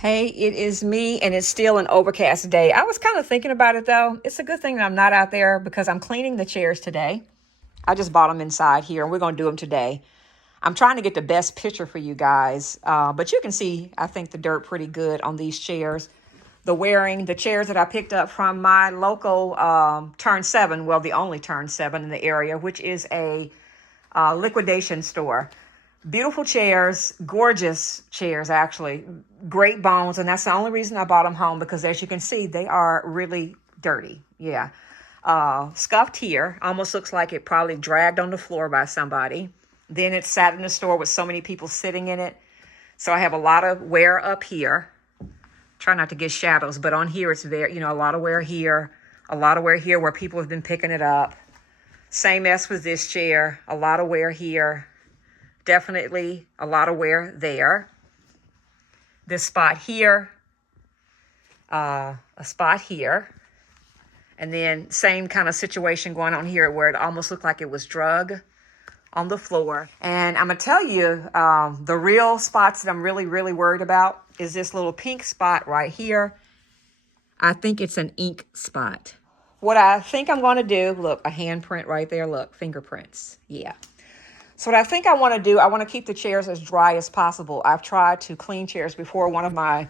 Hey, it is me, and it's still an overcast day. I was kind of thinking about it though. It's a good thing that I'm not out there because I'm cleaning the chairs today. I just bought them inside here, and we're going to do them today. I'm trying to get the best picture for you guys, but you can see, I think, the dirt pretty good on these chairs. The chairs that I picked up from my local Turn 7, well, the only Turn 7 in the area, which is a liquidation store. Beautiful chairs, gorgeous chairs, actually. Great bones. And that's the only reason I bought them home because, as you can see, they are really dirty. Yeah. Scuffed here. Almost looks like it probably dragged on the floor by somebody. Then it sat in the store with so many people sitting in it. So I have a lot of wear up here. Try not to get shadows, but on here it's very, a lot of wear here. A lot of wear here where people have been picking it up. Same as with this chair. A lot of wear here. Definitely a lot of wear there. This spot here, a spot here. And then same kind of situation going on here where it almost looked like it was drug on the floor. And I'm going to tell you, the real spots that I'm really, really worried about is this little pink spot right here. I think it's an ink spot. What I think I'm going to do, look, a handprint right there. Look, fingerprints. Yeah. So what I think I want to do, I want to keep the chairs as dry as possible. I've tried to clean chairs before. One of my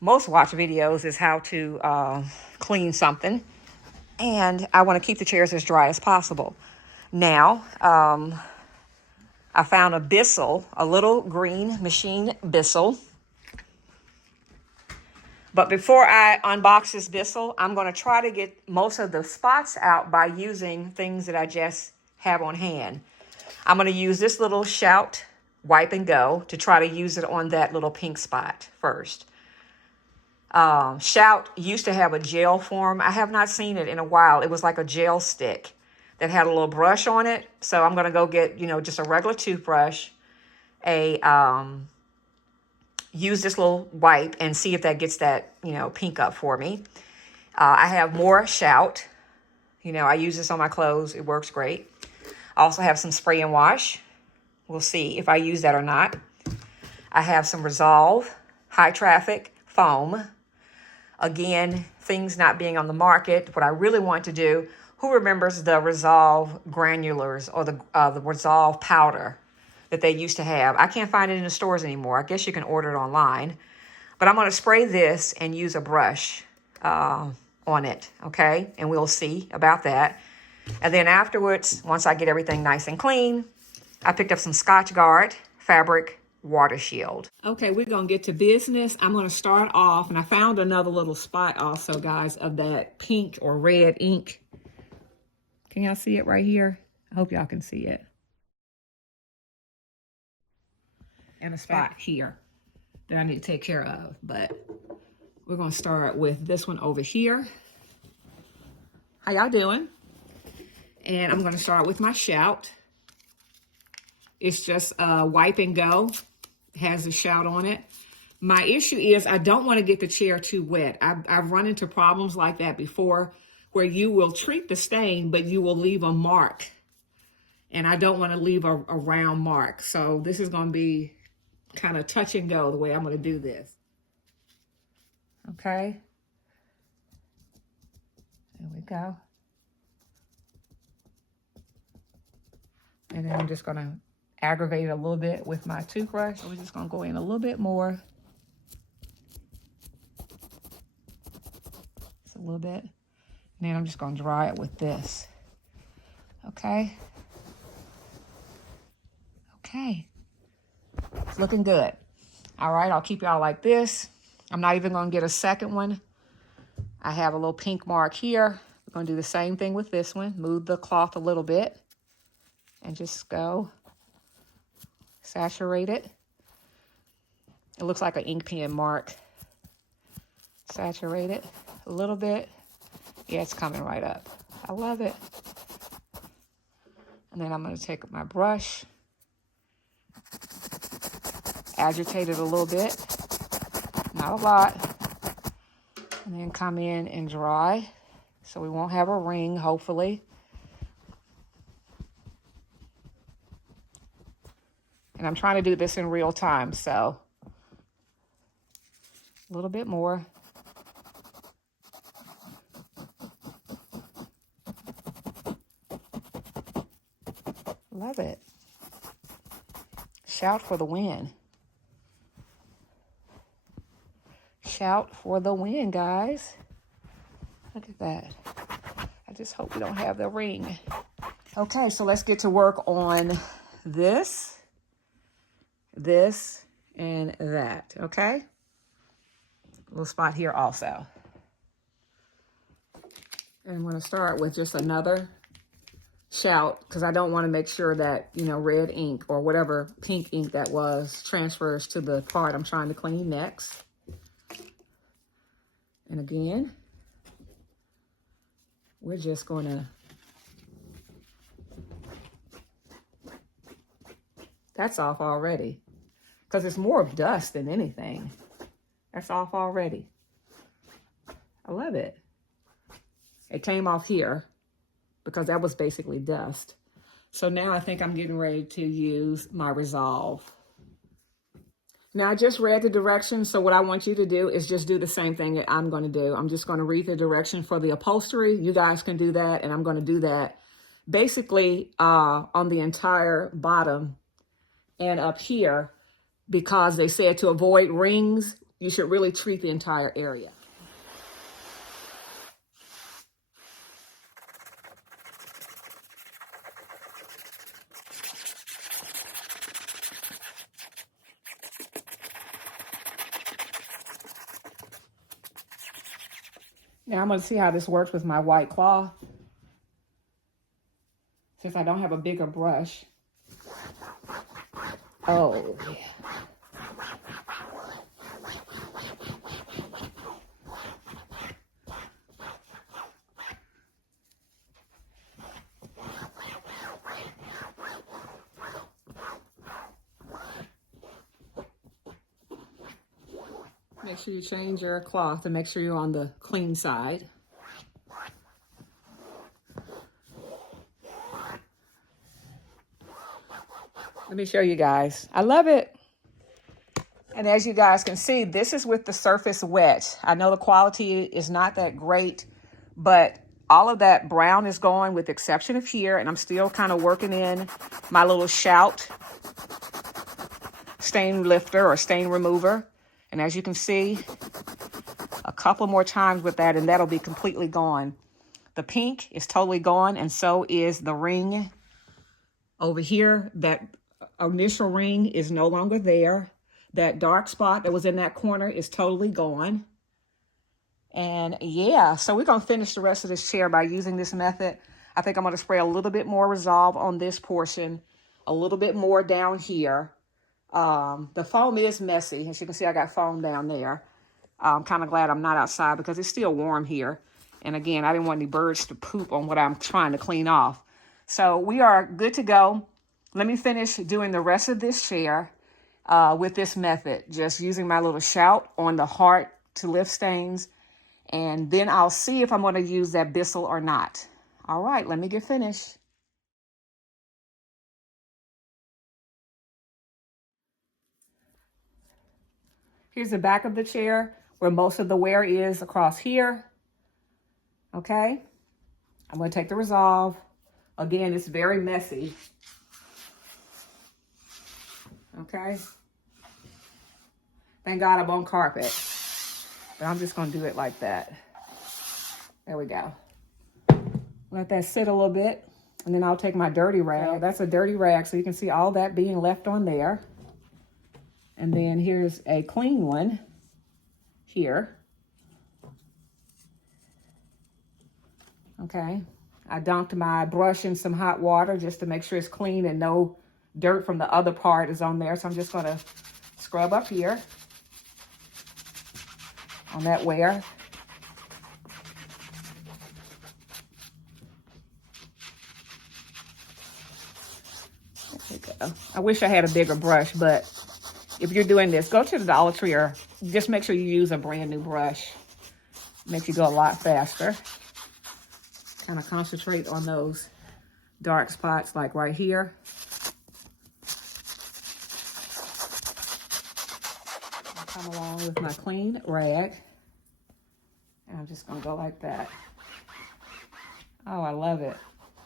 most watched videos is how to clean something. And I want to keep the chairs as dry as possible. Now, I found a Bissell, a little green machine Bissell. But before I unbox this Bissell, I'm going to try to get most of the spots out by using things that I just have on hand. I'm going to use this little Shout Wipe and Go to try to use it on that little pink spot first. Shout used to have a gel form. I have not seen it in a while. It was like a gel stick that had a little brush on it. So I'm going to go get, just a regular toothbrush, use this little wipe and see if that gets that, pink up for me. I have more Shout. I use this on my clothes. It works great. I also have some spray and wash. We'll see if I use that or not. I have some Resolve high traffic foam. Again, things not being on the market. What I really want to do, who remembers the Resolve granulars or the Resolve powder that they used to have? I can't find it in the stores anymore. I guess you can order it online. But I'm going to spray this and use a brush on it, okay? And we'll see about that. And then afterwards, once I get everything nice and clean, I picked up some Scotch Guard fabric water shield. Okay, we're going to get to business. I'm going to start off, and I found another little spot also, guys, of that pink or red ink. Can y'all see it right here? I hope y'all can see it. And a spot here that I need to take care of. But we're going to start with this one over here. How y'all doing? And I'm going to start with my Shout. It's just a wipe and go. It has a Shout on it. My issue is I don't want to get the chair too wet. I've run into problems like that before where you will treat the stain, but you will leave a mark. And I don't want to leave a round mark. So this is going to be kind of touch and go the way I'm going to do this. Okay. There we go. And then I'm just going to aggravate it a little bit with my toothbrush. So we're just going to go in a little bit more. Just a little bit. And then I'm just going to dry it with this. Okay. Okay. It's looking good. All right, I'll keep y'all like this. I'm not even going to get a second one. I have a little pink mark here. We're going to do the same thing with this one. Move the cloth a little bit. And just go saturate it. It looks like an ink pen mark. Saturate it a little bit. Yeah, it's coming right up. I love it. And then I'm going to take my brush, agitate it a little bit, not a lot, and then come in and dry so we won't have a ring, hopefully. And I'm trying to do this in real time, so A little bit more. Love it. Shout for the win. Shout for the win, guys. Look at that. I just hope we don't have the ring. Okay, so let's get to work on this, and that, okay? A little spot here also. And I'm gonna start with just another shout, because I don't want to make sure that, you know, red ink or whatever pink ink that was transfers to the part I'm trying to clean next. And again, we're just gonna, that's off already, because it's more of dust than anything. That's off already. I love it. It came off here because that was basically dust. So now I think I'm getting ready to use my Resolve. Now I just read the directions, so what I want you to do is just do the same thing that I'm going to do. I'm just going to read the direction for the upholstery. You guys can do that, and I'm going to do that basically on the entire bottom and up here, because they said to avoid rings, you should really treat the entire area. Now I'm going to see how this works with my white cloth, since I don't have a bigger brush. Oh, yeah. Make sure you change your cloth to make sure you're on the clean side. Let me show you guys. I love it. And as you guys can see, this is with the surface wet. I know the quality is not that great, but all of that brown is going, with the exception of here, and I'm still kind of working in my little Shout stain lifter or stain remover. And as you can see, a couple more times with that, and that'll be completely gone. The pink is totally gone, and so is the ring over here. That initial ring is no longer there. That dark spot that was in that corner is totally gone. And yeah, so we're going to finish the rest of this chair by using this method. I think I'm going to spray a little bit more Resolve on this portion, a little bit more down here. The foam is messy. As you can see, I got foam down there. I'm kind of glad I'm not outside because it's still warm here. And again, I didn't want any birds to poop on what I'm trying to clean off. So we are good to go. Let me finish doing the rest of this chair with this method, just using my little Shout on the heart to lift stains. And then I'll see if I'm going to use that Bissell or not. All right, let me get finished. Here's the back of the chair where most of the wear is across here. Okay, I'm going to take the Resolve. Again, it's very messy. Okay. Thank God I'm on carpet. But I'm just going to do it like that. There we go. Let that sit a little bit. And then I'll take my dirty rag. That's a dirty rag, so you can see all that being left on there. And then here's a clean one here. Okay. I dunked my brush in some hot water just to make sure it's clean and no dirt from the other part is on there. So I'm just going to scrub up here on that wear. There we go. I wish I had a bigger brush, but if you're doing this, go to the Dollar Tree or just make sure you use a brand new brush. Makes you go a lot faster. Kind of concentrate on those dark spots like right here. Come along with my clean rag. And I'm just gonna go like that. Oh, I love it.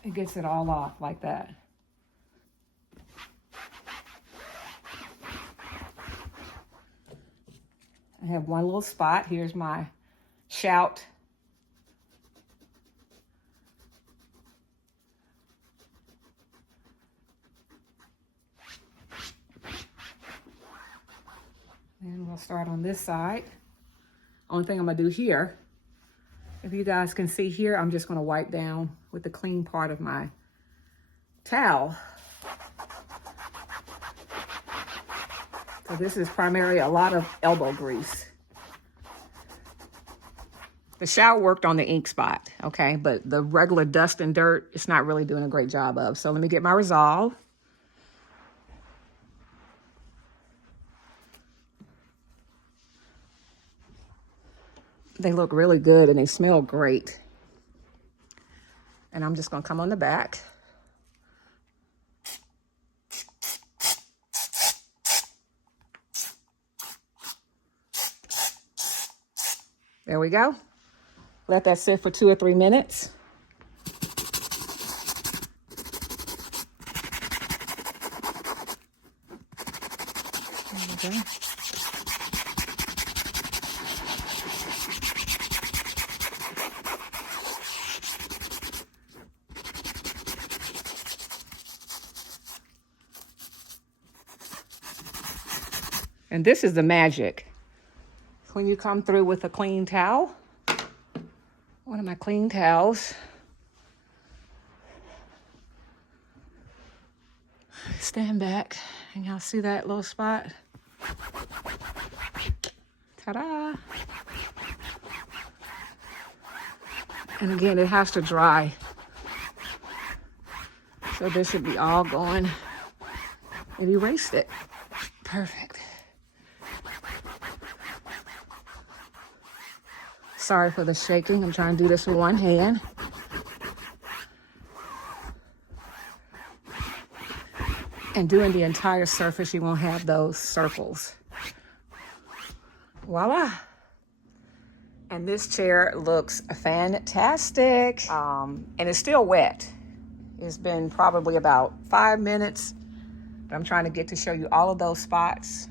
It gets it all off like that. I have one little spot. Here's my shout. And we'll start on this side. Only thing I'm gonna do here, if you guys can see here, I'm just gonna wipe down with the clean part of my towel. So this is primarily a lot of elbow grease. The shower worked on the ink spot, okay? But the regular dust and dirt, it's not really doing a great job of. So let me get my Resolve. They look really good and they smell great. And I'm just gonna come on the back. There we go. Let that sit for 2 or 3 minutes. There we go. And this is the magic. When you come through with a clean towel, one of my clean towels, stand back and y'all see that little spot? Ta-da! And again, it has to dry. So this should be all going. It erased it. Perfect. Sorry for the shaking. I'm trying to do this with one hand. And doing the entire surface, you won't have those circles. Voila. And this chair looks fantastic. And it's still wet. It's been probably about 5 minutes. But I'm trying to get to show you all of those spots.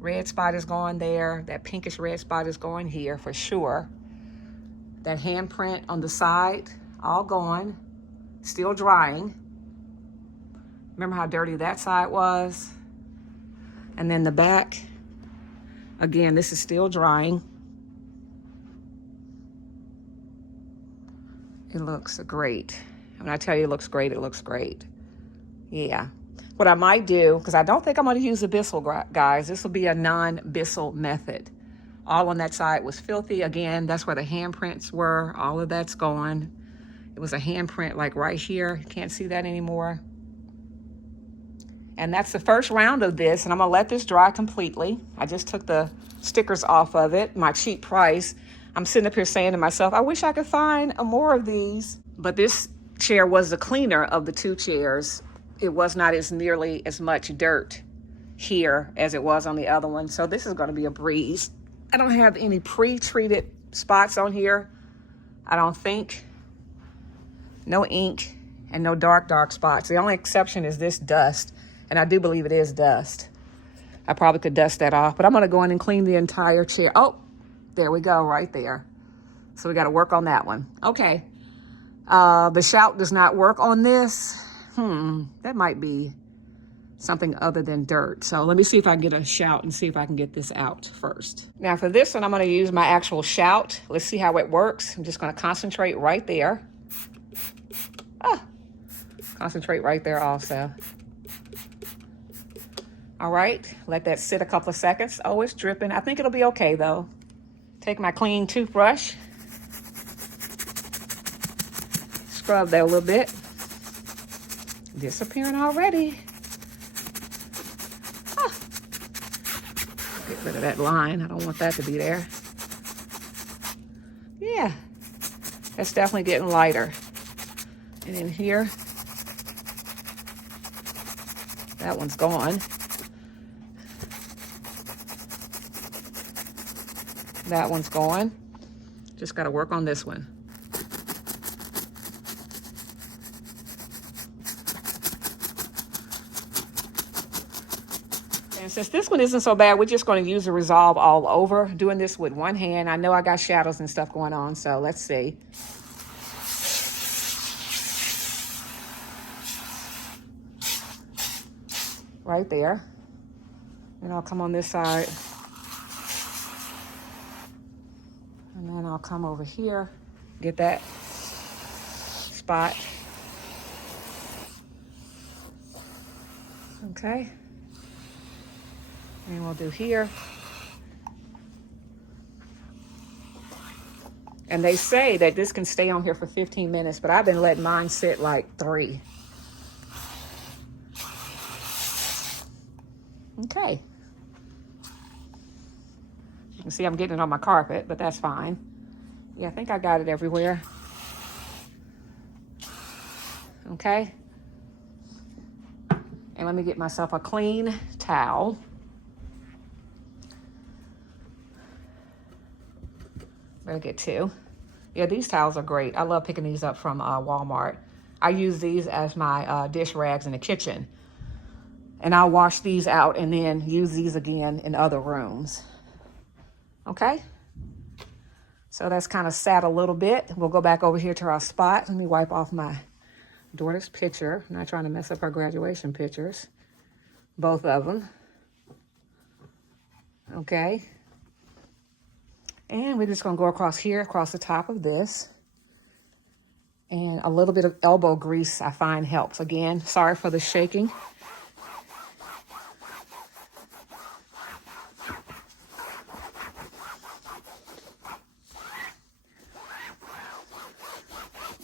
Red spot is going there. That pinkish red spot is going here for sure. That handprint on the side, all gone. Still drying. Remember how dirty that side was? And then the back, again, this is still drying. It looks great. When I tell you it looks great, it looks great. Yeah. What I might do, because I don't think I'm going to use a Bissell, guys. This will be a non-Bissell method. All on that side was filthy. Again, that's where the handprints were. All of that's gone. It was a handprint like right here. You can't see that anymore. And that's the first round of this, and I'm going to let this dry completely. I just took the stickers off of it, my cheap price. I'm sitting up here saying to myself, I wish I could find more of these. But this chair was the cleaner of the 2 chairs. It was not as nearly as much dirt here as it was on the other one. So this is going to be a breeze. I don't have any pre-treated spots on here, I don't think. No ink and no dark spots. The only exception is this dust. And I do believe it is dust. I probably could dust that off, but I'm going to go in and clean the entire chair. Oh, there we go, right there. So we got to work on that one. Okay. The shout does not work on this. That might be something other than dirt. So let me see if I can get a shout and see if I can get this out first. Now for this one, I'm going to use my actual shout. Let's see how it works. I'm just going to concentrate right there. Concentrate right there also. All right, let that sit a couple of seconds. Oh, it's dripping. I think it'll be okay though. Take my clean toothbrush. Scrub that a little bit. Disappearing already. Get rid of that line. I don't want that to be there. Yeah, that's definitely getting lighter. And in here, that one's gone. That one's going. Just got to work on this one. And since this one isn't so bad, we're just going to use the Resolve all over, doing this with one hand. I know I got shadows and stuff going on, so let's see. Right there. And I'll come on this side. And then I'll come over here, get that spot. Okay. And we'll do here. And they say that this can stay on here for 15 minutes, but I've been letting mine sit like 3. Okay. You can see I'm getting it on my carpet, but that's fine. Yeah, I think I got it everywhere. Okay. And let me get myself a clean towel. Better get 2. Yeah, these towels are great. I love picking these up from Walmart. I use these as my dish rags in the kitchen. And I'll wash these out and then use these again in other rooms. Okay? So that's kind of sat a little bit. We'll go back over here to our spot. Let me wipe off my daughter's picture. I'm not trying to mess up our graduation pictures. Both of them. Okay. And we're just going to go across here, across the top of this. And a little bit of elbow grease I find helps. Again, sorry for the shaking.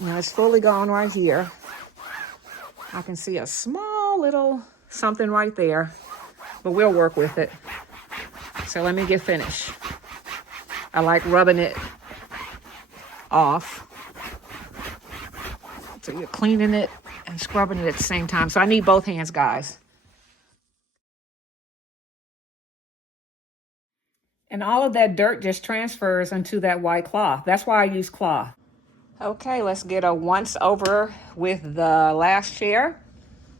Now it's fully gone right here. I can see a small little something right there, but we'll work with it. So let me get finished. I like rubbing it off. So you're cleaning it and scrubbing it at the same time. So I need both hands, guys. And all of that dirt just transfers onto that white cloth. That's why I use cloth. Okay, let's get a once over with the last chair.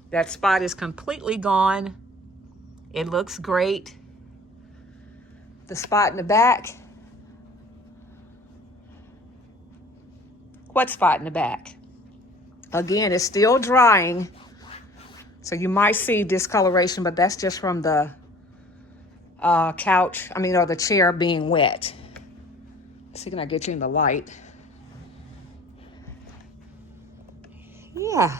That spot is completely gone. It looks great. The spot in the back. What spot in the back? Again, it's still drying. So you might see discoloration, but that's just from the or the chair being wet. Let's see, can I get you in the light? Yeah.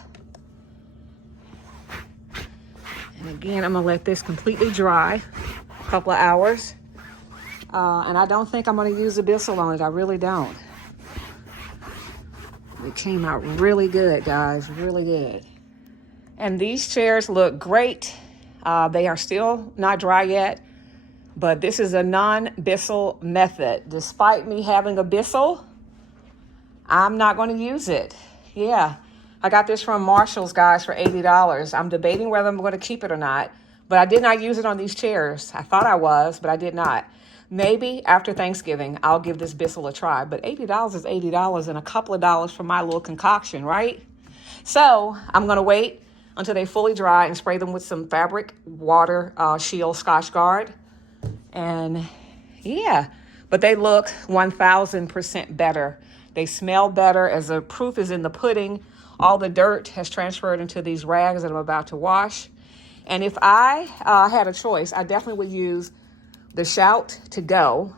And again, I'm gonna let this completely dry, a couple of hours. And I don't think I'm gonna use the Bissell on it, I really don't. It came out really good, guys, really good. And these chairs look great. They are still not dry yet, but this is a non-Bissell method. Despite me having a Bissell, I'm not gonna use it. Yeah, I got this from Marshall's, guys, for $80. I'm debating whether I'm gonna keep it or not, but I did not use it on these chairs. I thought I was, but I did not. Maybe after Thanksgiving, I'll give this Bissell a try, but $80 is $80 and a couple of dollars for my little concoction, right? So I'm gonna wait until they fully dry and spray them with some fabric water shield Scotch Guard. And yeah, but they look 1000% better. They smell better, as the proof is in the pudding. All the dirt has transferred into these rags that I'm about to wash. And if I had a choice, I definitely would use the Shout to Go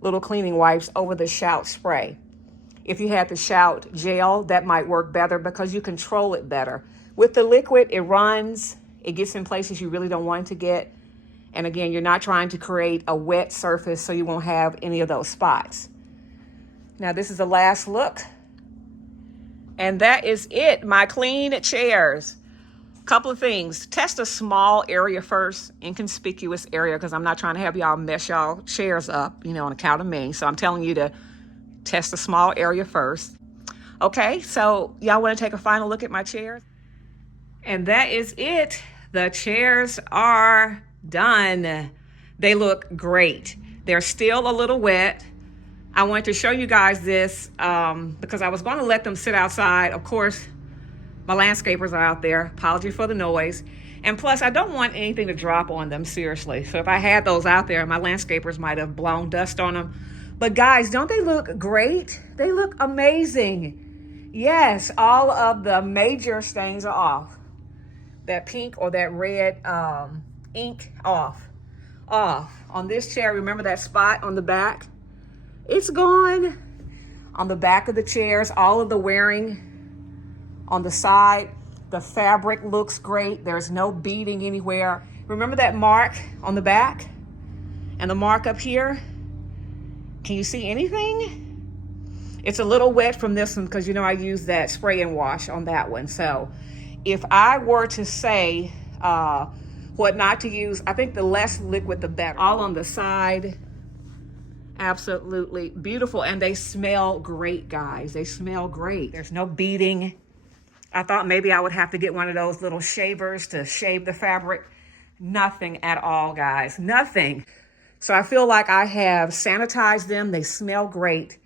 little cleaning wipes over the Shout spray. If you had the Shout gel, that might work better because you control it better. With the liquid, it runs, it gets in places you really don't want it to get. And again, you're not trying to create a wet surface so you won't have any of those spots. Now this is the last look. And that is it, my clean chairs. Couple of things. Test a small area first, inconspicuous area, because I'm not trying to have y'all mess y'all chairs up, on account of me. So I'm telling you to test a small area first. Okay, so y'all want to take a final look at my chairs? And that is it. The chairs are done. They look great. They're still a little wet. I wanted to show you guys this because I was going to let them sit outside. Of course, my landscapers are out there. Apology for the noise. And plus, I don't want anything to drop on them, seriously. So if I had those out there, my landscapers might have blown dust on them. But guys, don't they look great? They look amazing. Yes, all of the major stains are off. That pink or that red ink off. On this chair, remember that spot on the back? It's gone. On the back of the chairs, all of the wearing on the side, the fabric looks great. There's no beading anywhere. Remember that mark on the back and the mark up here? Can you see anything? It's a little wet from this one because, you know, I used that spray and wash on that one. So if I were to say what not to use, I think the less liquid, the better. All on the side. Absolutely beautiful. And they smell great, guys. They smell great. There's no beading. I thought maybe I would have to get one of those little shavers to shave the fabric. Nothing at all, guys. Nothing. So I feel like I have sanitized them. They smell great.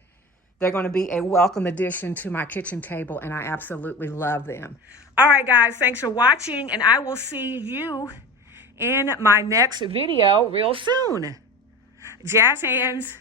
They're going to be a welcome addition to my kitchen table, and I absolutely love them. All right, guys. Thanks for watching, and I will see you in my next video real soon. Jazz hands.